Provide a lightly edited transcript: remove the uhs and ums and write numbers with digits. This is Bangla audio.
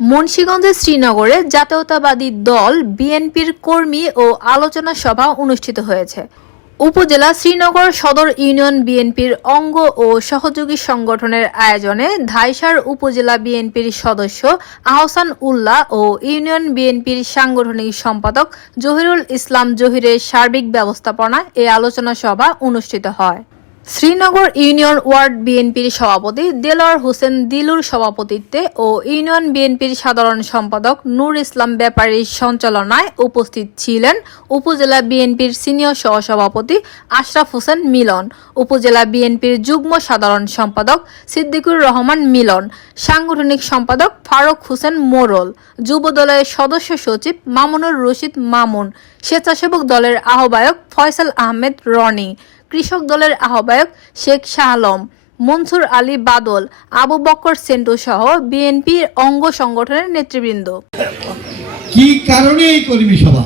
মুন্সিগঞ্জের শ্রীনগরে জাতীয়তাবাদী দল বিএনপির কর্মী ও আলোচনা সভা অনুষ্ঠিত হয়েছে। উপজেলা শ্রীনগর সদর ইউনিয়ন বিএনপির অঙ্গ ও সহযোগী সংগঠনের আয়োজনে ধাইসার উপজেলা বিএনপির সদস্য আহসান উল্লাহ ও ইউনিয়ন বিএনপির সাংগঠনিক সম্পাদক জহিরুল ইসলাম জহিরের সার্বিক ব্যবস্থাপনায় এই আলোচনা সভা অনুষ্ঠিত হয়। শ্রীনগর ইউনিয়ন ওয়ার্ড বিএনপির সভাপতি দেলোয়ার হোসেন দিলুর সভাপতিত্বে ও ইউনিয়ন বিএনপির সাধারণ সম্পাদক নূর ইসলাম ব্যাপারীর সঞ্চালনায় উপস্থিত ছিলেন উপজেলা বিএনপির সিনিয়র সহসভাপতি আশরাফ হোসেন মিলন, উপজেলা বিএনপির যুগ্ম সাধারণ সম্পাদক সিদ্দিকুর রহমান মিলন, সাংগঠনিক সম্পাদক ফারুক হোসেন মোরল, যুব দলের সদস্য সচিব মামুনুর রশিদ মামুন, স্বেচ্ছাসেবক দলের আহ্বায়ক ফয়সাল আহমেদ রনি, কৃষক দলের আহ্বায়ক শেখ শাহ আলম, মনসুর আলী বাদল, আবু বক্কর সেন্টু সহ বিএনপির অঙ্গ সংগঠনের নেতৃবৃন্দ। কি কারণে এই কর্মী সভা?